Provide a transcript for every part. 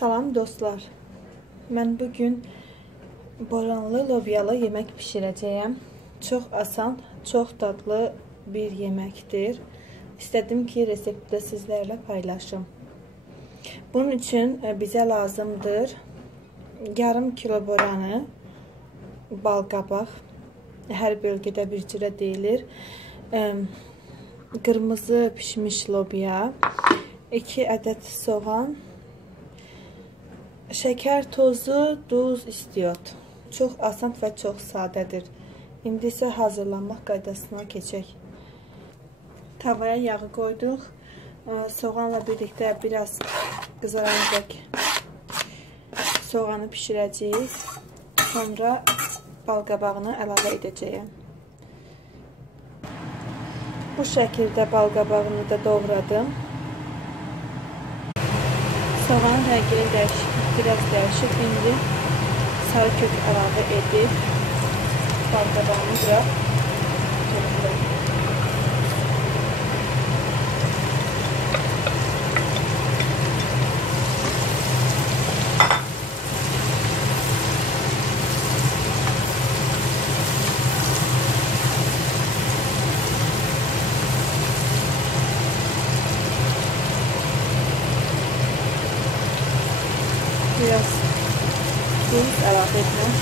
Salam dostlar. Mən bugün boranlı lobyalı yemək pişirəcəyəm. Çox asan, çox dadlı bir yeməkdir. İstədim ki, reseptdə sizlərlə paylaşım. Bunun üçün bizə lazımdır yarım kilo boranı, balqabaq, hər bölgədə bir cürə deyilir, qırmızı pişmiş lobya, 2 ədəd soğan, şəkər, tozu, duz, istiot. Çox asan və çox sadədir. İndi isə hazırlanmaq qaydasına keçək. Tavaya yağı qoyduq. Soğanla birlikdə biraz qızaracaq. Soğanı pişirəcəyik. Sonra balqabağını əlavə edəcəyəm. Bu şəkildə balqabağını da doğradım. Soğanın rəngini biraz dəyişib, indi sarı kök əlavə edib balqabağını biraz doğrayım. Biraz tuz əlavə etməm.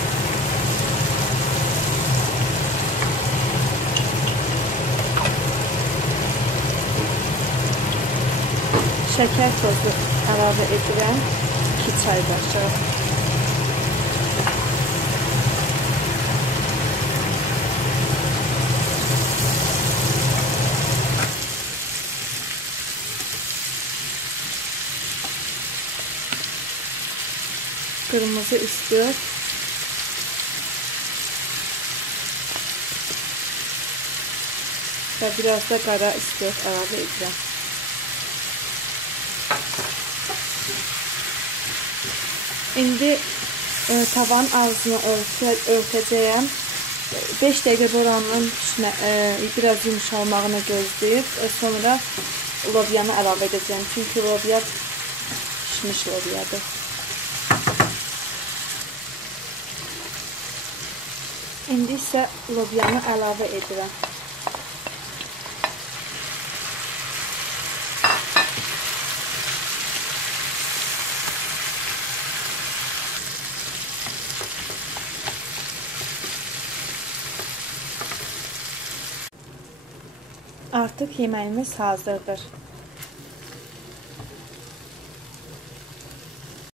Şəkər tozu əlavə edirəm. 2 çay qaşığı. Kırmızı istiot, və biraz da qara istiot əlavə edirəm. İndi tavanın ağzını örtəcəyəm. 5 dəqiqə boranın biraz yumuşalmağını gözləyib, sonra lobyanı əlavə edəcəyəm. Çünki lobya pişmiş lobyadır. İndi isə lobyanı əlavə edirəm. Artıq yeməyimiz hazırdır.